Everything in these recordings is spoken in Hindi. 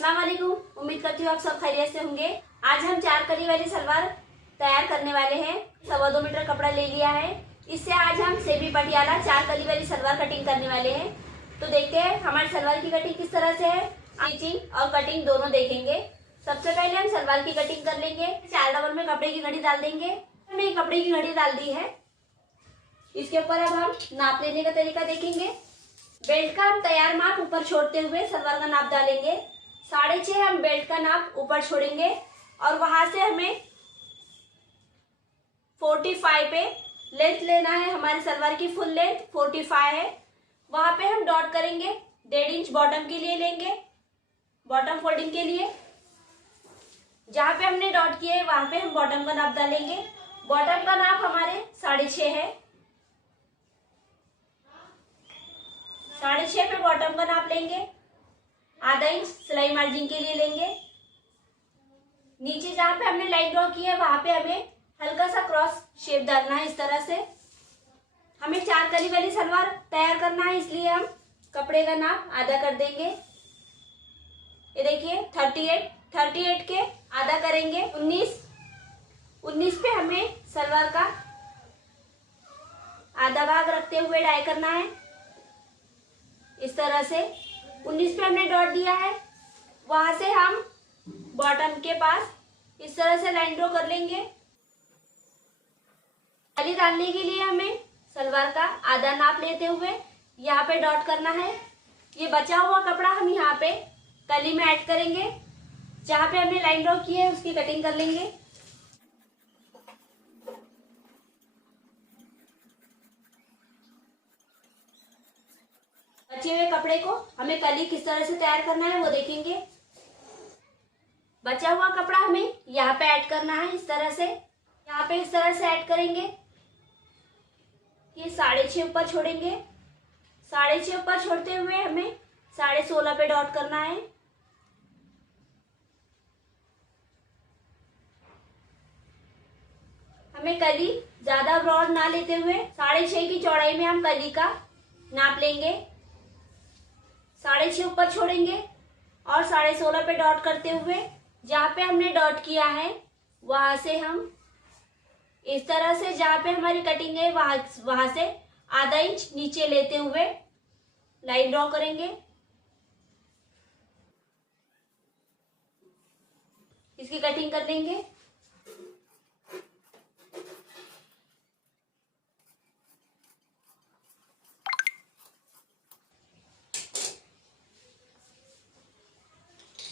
अस्सलाम वालेकुम। उम्मीद करती हूँ आप सब खैरियत से होंगे। आज हम 4 कली वाली सलवार तैयार करने वाले हैं। 2.25 मीटर कपड़ा ले लिया है। इससे आज हम सेमी पटियाला 4 कली वाली सलवार कटिंग करने वाले हैं। तो देखते हैं हमारी सलवार की कटिंग किस तरह से है। स्टिचिंग और कटिंग दोनों देखेंगे। सबसे पहले हम सलवार की कटिंग कर लेंगे। 4 डबल में कपड़े की घड़ी डाल देंगे। हमने कपड़े की घड़ी डाल दी है। इसके ऊपर अब हम नाप लेने का तरीका देखेंगे। बेल्ट का हम तैयार माप ऊपर छोड़ते हुए सलवार का नाप डालेंगे। 6.5 हम बेल्ट का नाप ऊपर छोड़ेंगे और वहां से हमें 45 पे लेंथ लेना है। हमारी सलवार की फुल लेंथ 45 है। वहां पे हम डॉट करेंगे। 1.5 इंच बॉटम के लिए लेंगे, बॉटम फोल्डिंग के लिए। जहां पे हमने डॉट किया है वहां पे हम बॉटम का नाप डालेंगे। बॉटम का नाप हमारे 6.5 है। 6.5 पे बॉटम का नाप लेंगे। ½ इंच सिलाई मार्जिन के लिए लेंगे। नीचे जहां पे हमने लाइन ड्रॉ की है वहां पे हमें हल्का सा क्रॉस शेप डालना है। इस तरह से हमें 4 कली वाली सलवार तैयार करना है, इसलिए हम कपड़े का नाप आधा कर देंगे। ये देखिए 38 के आधा करेंगे 19 पे हमें सलवार का आधा भाग रखते हुए डाई करना है। इस तरह से 19 पे हमने डॉट दिया है। वहां से हम बॉटम के पास इस तरह से लाइन ड्रॉ कर लेंगे। कली डालने के लिए हमें सलवार का आधा नाप लेते हुए यहाँ पे डॉट करना है। ये बचा हुआ कपड़ा हम यहाँ पे कली में ऐड करेंगे। जहाँ पे हमने लाइन ड्रॉ की है उसकी कटिंग कर लेंगे। बचे हुए कपड़े को हमें कली किस तरह से तैयार करना है वो देखेंगे। बचा हुआ कपड़ा हमें यहाँ पे ऐड करना है। इस तरह से यहाँ पे इस तरह से ऐड करेंगे। ये 6.5 ऊपर छोड़ेंगे। 6.5 ऊपर छोड़ते हुए हमें 16.5 पे डॉट करना है। हमें कली ज्यादा ब्रॉड ना लेते हुए 6.5 की चौड़ाई में हम कली का नाप लेंगे। 6.5 ऊपर छोड़ेंगे और 16.5 पे डॉट करते हुए जहाँ पे हमने डॉट किया है वहां से हम इस तरह से जहाँ पे हमारी कटिंग है वहां से ½ इंच नीचे लेते हुए लाइन ड्रॉ करेंगे। इसकी कटिंग कर लेंगे।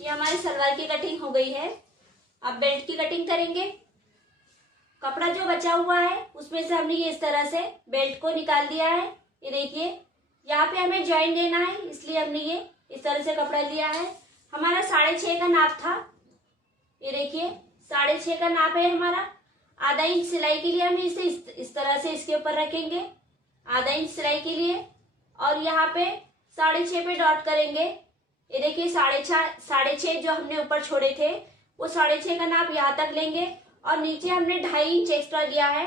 ये हमारी सलवार की कटिंग हो गई है। अब बेल्ट की कटिंग करेंगे। कपड़ा जो बचा हुआ है उसमें से हमने ये इस तरह से बेल्ट को निकाल दिया है। ये देखिए यहाँ पे हमें ज्वाइन देना है, इसलिए हमने ये इस तरह से कपड़ा लिया है। हमारा 6.5 का नाप था। ये देखिए 6.5 का नाप है हमारा। ½ इंच सिलाई के लिए हम इसे इस तरह से इसके ऊपर रखेंगे, ½ इंच सिलाई के लिए। और यहाँ पे 6.5 पे डॉट करेंगे। ये देखिए 6.5 जो हमने ऊपर छोड़े थे वो 6.5 का नाप यहाँ तक लेंगे और नीचे हमने 2.5 इंच एक्स्ट्रा लिया है।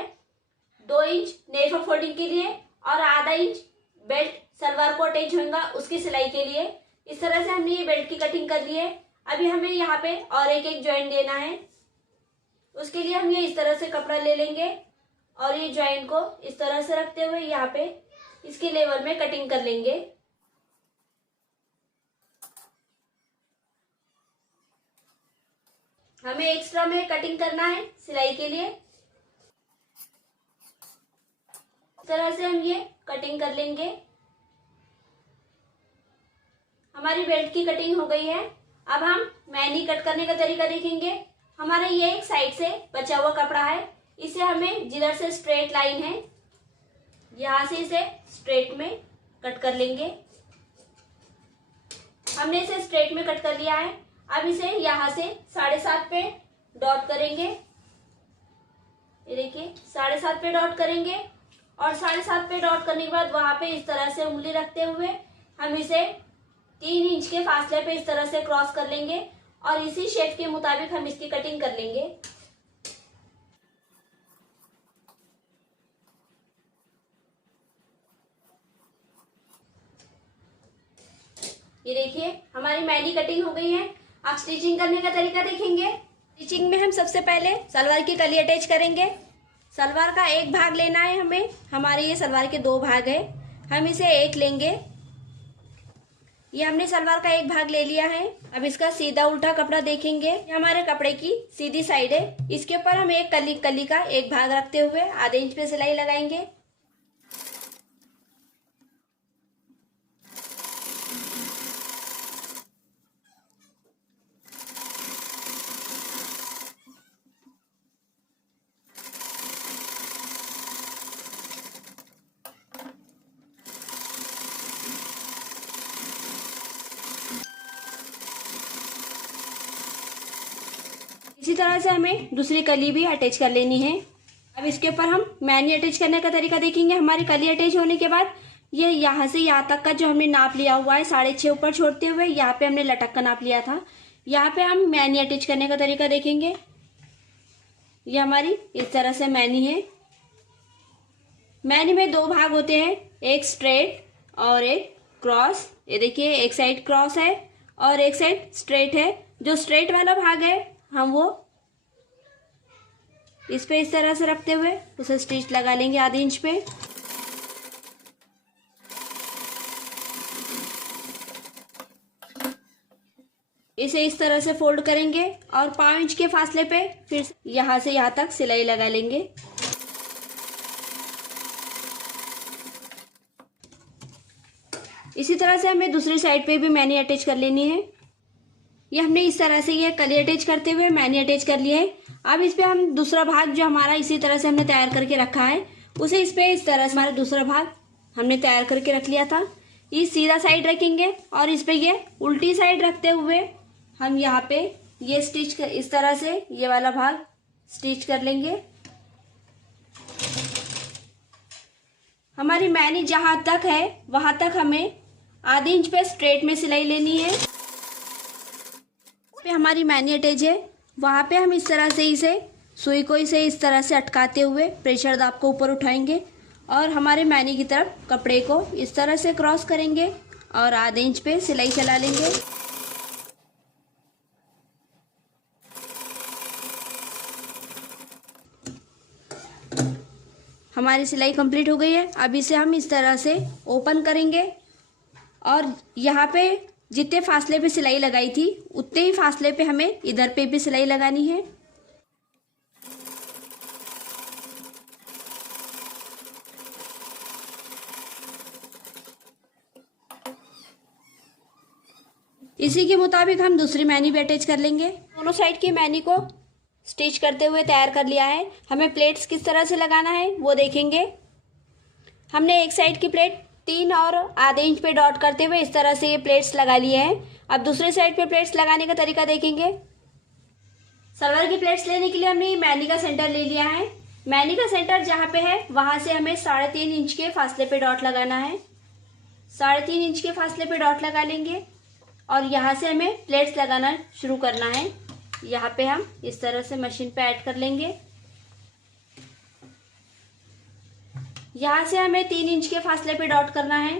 2 इंच नेफा फोल्डिंग के लिए और ½ इंच बेल्ट सलवार को अटैच होगा उसकी सिलाई के लिए। इस तरह से हमने ये बेल्ट की कटिंग कर ली है। अभी हमें यहाँ पे और एक ज्वाइन देना है। उसके लिए हम ये इस तरह से कपड़ा ले लेंगे और ये ज्वाइन को इस तरह से रखते हुए यहाँ पे इसके लेवल में कटिंग कर लेंगे। हमें एक्स्ट्रा में कटिंग करना है सिलाई के लिए। इस तरह से हम ये कटिंग कर लेंगे। हमारी बेल्ट की कटिंग हो गई है। अब हम मैनी कट करने का तरीका देखेंगे। हमारा ये एक साइड से बचा हुआ कपड़ा है। इसे हमें जिधर से स्ट्रेट लाइन है यहां से इसे स्ट्रेट में कट कर लेंगे। हमने इसे स्ट्रेट में कट कर लिया है। अब इसे यहाँ से 7.5 पे डॉट करेंगे। ये देखिए 7.5 पे डॉट करेंगे और 7.5 पे डॉट करने के बाद वहां पे इस तरह से उंगली रखते हुए हम इसे 3 इंच के फासले पे इस तरह से क्रॉस कर लेंगे और इसी शेप के मुताबिक हम इसकी कटिंग कर लेंगे। ये देखिए हमारी मैनी कटिंग हो गई है। अब स्टिचिंग करने का तरीका देखेंगे। स्टिचिंग में हम सबसे पहले सलवार की कली अटैच करेंगे। सलवार का एक भाग लेना है हमें। हमारे ये सलवार के 2 भाग है, हम इसे एक लेंगे। ये हमने सलवार का एक भाग ले लिया है। अब इसका सीधा उल्टा कपड़ा देखेंगे। ये हमारे कपड़े की सीधी साइड है। इसके ऊपर हम एक कली का एक भाग रखते हुए आधे इंच पे सिलाई लगाएंगे। इसी तरह से हमें दूसरी कली भी अटैच कर लेनी है। अब इसके ऊपर हम मैनी अटैच करने का तरीका देखेंगे। हमारी कली अटैच होने के बाद ये यहाँ से यहाँ तक का जो हमने नाप लिया हुआ है 6.5 ऊपर छोड़ते हुए, यहाँ पे हमने लटक का नाप लिया था। यहाँ पे हम मैनी अटैच करने का तरीका देखेंगे। ये हमारी इस तरह से मैनी है। मैनी में 2 भाग होते हैं, एक स्ट्रेट और एक क्रॉस। ये देखिए, एक साइड क्रॉस है और एक साइड स्ट्रेट है। जो स्ट्रेट वाला भाग है हम वो इस पे इस तरह से रखते हुए उसे स्टिच लगा लेंगे आधे इंच पे। इसे इस तरह से फोल्ड करेंगे और 5 इंच के फासले पे फिर यहाँ से यहाँ तक सिलाई लगा लेंगे। इसी तरह से हमें दूसरी साइड पे भी मैनी अटैच कर लेनी है। ये हमने इस तरह से ये कली अटैच करते हुए मैनी अटैच कर लिया है। अब इस पे हम दूसरा भाग जो हमारा इसी तरह से हमने तैयार करके रखा है उसे इस पे इस तरह से हमारा दूसरा भाग हमने तैयार करके रख लिया था। ये सीधा साइड रखेंगे और इस पे ये उल्टी साइड रखते हुए हम यहाँ पे ये स्टिच इस तरह से ये वाला भाग स्टिच कर लेंगे। हमारी मैनी जहाँ तक है वहां तक हमें आधे इंच पे स्ट्रेट में सिलाई लेनी है। पे हमारी मैनी अटैच है, वहाँ पे हम इस तरह से इसे सुई को इसे इस तरह से अटकाते हुए प्रेशर दाब को ऊपर उठाएंगे और हमारे मैनी की तरफ कपड़े को इस तरह से क्रॉस करेंगे और आधे इंच पे सिलाई चला लेंगे। हमारी सिलाई कंप्लीट हो गई है। अब इसे हम इस तरह से ओपन करेंगे और यहाँ पे जितने फासले पे सिलाई लगाई थी उतने ही फासले पे हमें इधर पे भी सिलाई लगानी है। इसी के मुताबिक हम दूसरी मैनी भी अटैच कर लेंगे। दोनों साइड की मैनी को स्टिच करते हुए तैयार कर लिया है। हमें प्लेट्स किस तरह से लगाना है वो देखेंगे। हमने एक साइड की प्लेट 3 और आधे इंच पे डॉट करते हुए इस तरह से ये प्लेट्स लगा लिए हैं। अब दूसरे साइड पे प्लेट्स लगाने का तरीका देखेंगे। सलवार की प्लेट्स लेने के लिए हमने मैनी का सेंटर ले लिया है। मैनी का सेंटर जहाँ पे है वहां से हमें 3.5 इंच के फासले पे डॉट लगाना है। 3.5 इंच के फासले पे डॉट लगा लेंगे और यहाँ से हमें प्लेट्स लगाना शुरू करना है। यहाँ पे हम इस तरह से मशीन पे ऐड कर लेंगे। यहाँ से हमें 3 इंच के फासले पे डॉट करना है।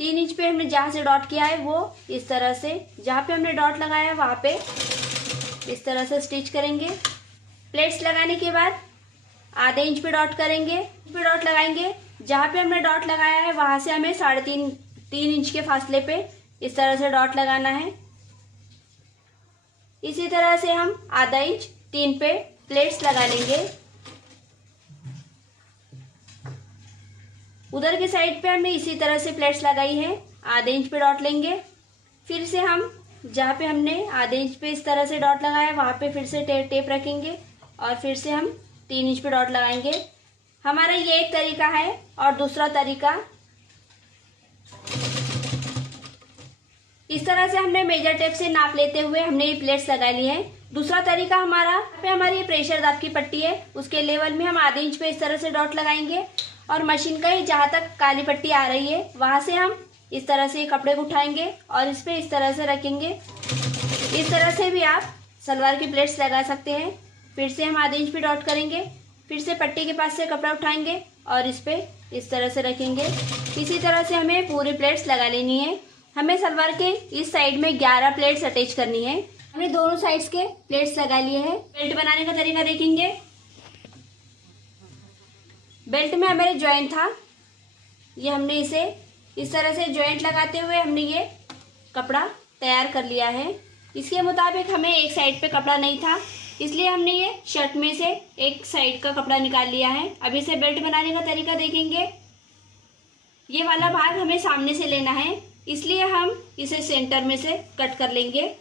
3 इंच पे हमने जहाँ से डॉट किया है वो इस तरह से जहाँ पे हमने डॉट लगाया है वहाँ पे इस तरह से स्टिच करेंगे। प्लेट्स लगाने के बाद आधे इंच पे डॉट करेंगे, पे डॉट लगाएंगे। जहाँ पे हमने डॉट लगाया है वहाँ से हमें 3.5 इंच के फासले पे इस तरह से डॉट लगाना है। इसी तरह से हम आधा इंच 3 पे प्लेट्स लगा लेंगे। उधर की साइड पे हमने इसी तरह से प्लेट्स लगाई है। आधे इंच पे डॉट लेंगे। फिर से हम जहाँ पे हमने आधे इंच पे इस तरह से डॉट लगाया वहाँ पे फिर से टेप रखेंगे और फिर से हम 3 इंच पे डॉट लगाएंगे। हमारा ये एक तरीका है और दूसरा तरीका इस तरह से हमने मेजर टेप से नाप लेते हुए हमने ये प्लेट्स लगा ली है। दूसरा तरीका हमारी ये प्रेशर दाब की पट्टी है उसके लेवल में हम आधे इंच पे इस तरह से डॉट लगाएंगे और मशीन का ही जहाँ तक काली पट्टी आ रही है वहाँ से हम इस तरह से कपड़े को उठाएंगे और इस पे इस तरह से रखेंगे। इस तरह से भी आप सलवार की प्लेट्स लगा सकते हैं। फिर से हम आधे इंच पे डॉट करेंगे, फिर से पट्टी के पास से कपड़ा उठाएंगे और इस पे इस तरह से रखेंगे। इसी तरह से हमें पूरी प्लेट्स लगा लेनी है। हमें सलवार के इस साइड में 11 प्लेट्स अटैच करनी है। हमने दोनों साइड्स के प्लेट्स लगा लिए हैं। बेल्ट बनाने का तरीका देखेंगे। बेल्ट में हमारे जॉइंट था, ये हमने इसे इस तरह से जॉइंट लगाते हुए हमने ये कपड़ा तैयार कर लिया है। इसके मुताबिक हमें एक साइड पे कपड़ा नहीं था, इसलिए हमने ये शर्ट में से एक साइड का कपड़ा निकाल लिया है। अब इसे बेल्ट बनाने का तरीका देखेंगे। ये वाला भाग हमें सामने से लेना है, इसलिए हम इसे सेंटर में से कट कर लेंगे।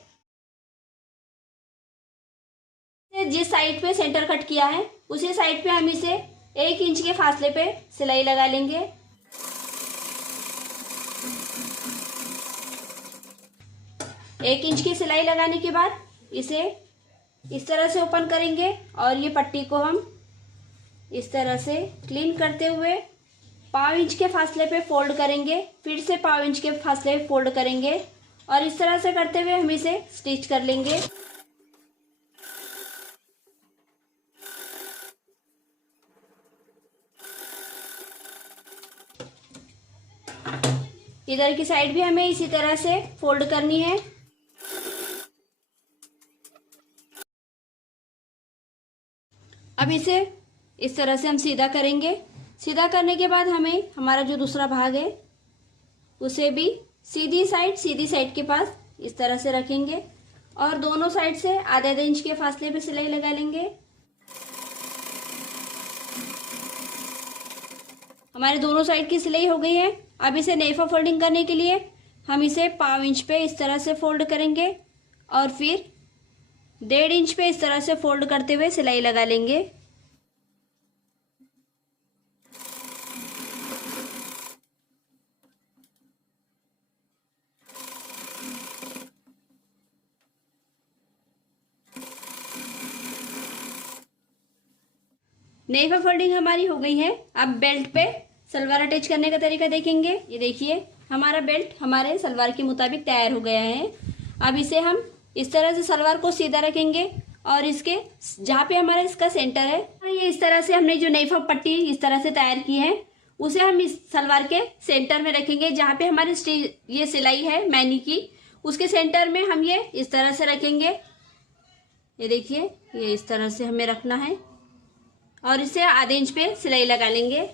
जिस साइड पे सेंटर कट किया है उसी साइड पे हम इसे 1 इंच के फासले पे सिलाई लगा लेंगे। एक इंच की सिलाई लगाने के बाद इसे इस तरह से ओपन करेंगे और ये पट्टी को हम इस तरह से क्लीन करते हुए 1/2 इंच के फासले पे फोल्ड करेंगे, फिर से 1/2 इंच के फासले पे फोल्ड करेंगे और इस तरह से करते हुए हम इसे स्टिच कर लेंगे। इधर की साइड भी हमें इसी तरह से फोल्ड करनी है। अब इसे इस तरह से हम सीधा करेंगे। सीधा करने के बाद हमें हमारा जो दूसरा भाग है उसे भी सीधी साइड के पास इस तरह से रखेंगे और दोनों साइड से आधे आधे इंच के फासले पे सिलाई लगा लेंगे। हमारे दोनों साइड की सिलाई हो गई है। अब इसे नेफा फोल्डिंग करने के लिए हम इसे 1/2 इंच पे इस तरह से फोल्ड करेंगे और फिर 1.5 इंच पे इस तरह से फोल्ड करते हुए सिलाई लगा लेंगे। नेफा फोल्डिंग हमारी हो गई है। अब बेल्ट पे सलवार अटैच करने का तरीका देखेंगे। ये देखिए हमारा बेल्ट हमारे सलवार के मुताबिक तैयार हो गया है। अब इसे हम इस तरह से सलवार को सीधा रखेंगे और इसके जहाँ पे हमारा इसका सेंटर है ये इस तरह से हमने जो नेफा पट्टी इस तरह से तैयार की है उसे हम इस सलवार के सेंटर में रखेंगे। जहाँ पे हमारी ये सिलाई है मैनी की उसके सेंटर में हम ये इस तरह से रखेंगे। ये देखिए ये इस तरह से हमें रखना है और इसे आधे इंच पे सिलाई लगा लेंगे।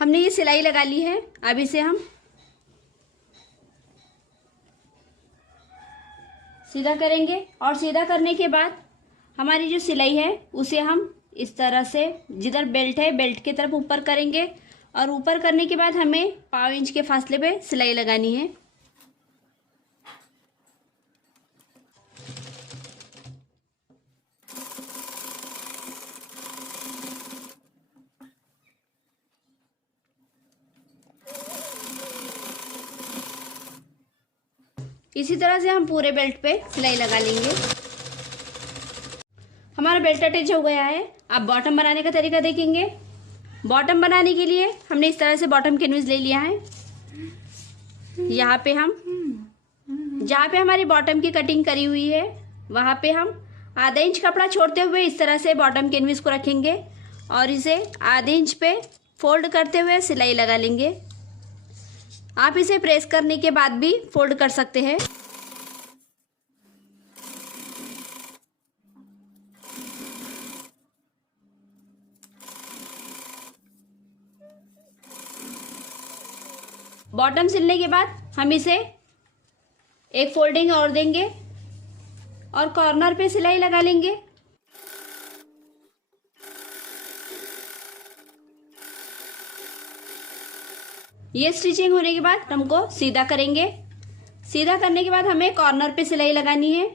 हमने ये सिलाई लगा ली है। अब इसे हम सीधा करेंगे और सीधा करने के बाद हमारी जो सिलाई है उसे हम इस तरह से जिधर बेल्ट है बेल्ट की तरफ ऊपर करेंगे और ऊपर करने के बाद हमें 1/2 इंच के फासले पे सिलाई लगानी है। इसी तरह से हम पूरे बेल्ट पे सिलाई लगा लेंगे। हमारा बेल्ट अटैच हो गया है। अब बॉटम बनाने का तरीका देखेंगे। बॉटम बनाने के लिए हमने इस तरह से बॉटम कैनवस ले लिया है। यहाँ पे हम जहाँ पे हमारी बॉटम की कटिंग करी हुई है वहाँ पे हम आधा इंच कपड़ा छोड़ते हुए इस तरह से बॉटम कैनवस को रखेंगे और इसे आधे इंच पे फोल्ड करते हुए सिलाई लगा लेंगे। आप इसे प्रेस करने के बाद भी फोल्ड कर सकते हैं। बॉटम सिलने के बाद हम इसे एक फोल्डिंग और देंगे और कॉर्नर पे सिलाई लगा लेंगे। ये स्टिचिंग होने के बाद हमको सीधा करेंगे। सीधा करने के बाद हमें कॉर्नर पे सिलाई लगानी है।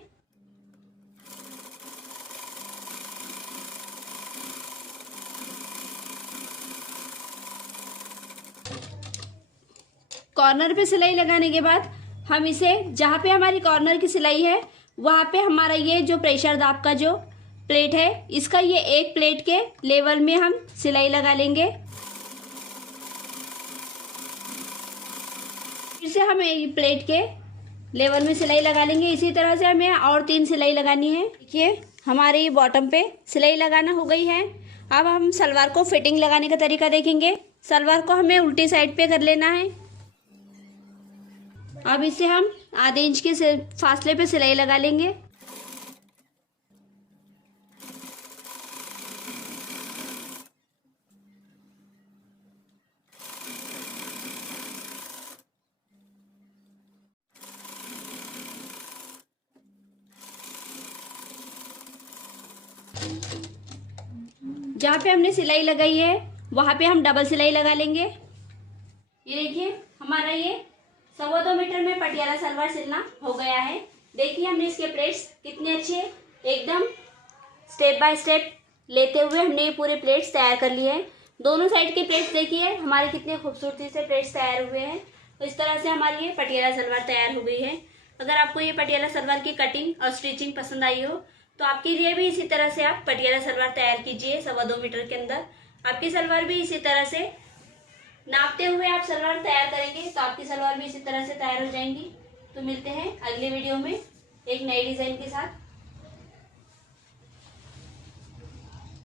कॉर्नर पे सिलाई लगाने के बाद हम इसे जहाँ पे हमारी कॉर्नर की सिलाई है वहाँ पे हमारा ये जो प्रेशर दाब का जो प्लेट है, इसका ये एक प्लेट के लेवल में हम सिलाई लगा लेंगे। फिर से हम एक प्लेट के लेवल में सिलाई लगा लेंगे। इसी तरह से हमें और 3 सिलाई लगानी है। देखिए हमारे ये बॉटम पे सिलाई लगाना हो गई है। अब हम सलवार को फिटिंग लगाने का तरीका देखेंगे। सलवार को हमें उल्टी साइड पे कर लेना है। अब इसे हम आधे इंच के फासले पे सिलाई लगा लेंगे। जहाँ पे हमने सिलाई लगाई है वहाँ पे हम डबल सिलाई लगा लेंगे। ये देखिए हमारा ये 2.25 मीटर में पटियाला सलवार सिलना हो गया है। देखिए हमने इसके प्लेट्स कितने अच्छे एकदम स्टेप बाय स्टेप लेते हुए हमने ये पूरे प्लेट्स तैयार कर लिए हैं। दोनों साइड के प्लेट्स देखिए हमारे कितने खूबसूरती से प्लेट्स तैयार हुए हैं। तो इस तरह से हमारी ये पटियाला सलवार तैयार हो गई है। अगर आपको ये पटियाला सलवार की कटिंग और स्टिचिंग पसंद आई हो तो आपके लिए भी इसी तरह से आप पटियाला सलवार तैयार कीजिए 2.25 मीटर के अंदर। आपकी सलवार भी इसी तरह से नापते हुए आप सलवार तैयार करेंगे तो आपकी सलवार भी इसी तरह से तैयार हो जाएंगी। तो मिलते हैं अगले वीडियो में एक नई डिजाइन के साथ।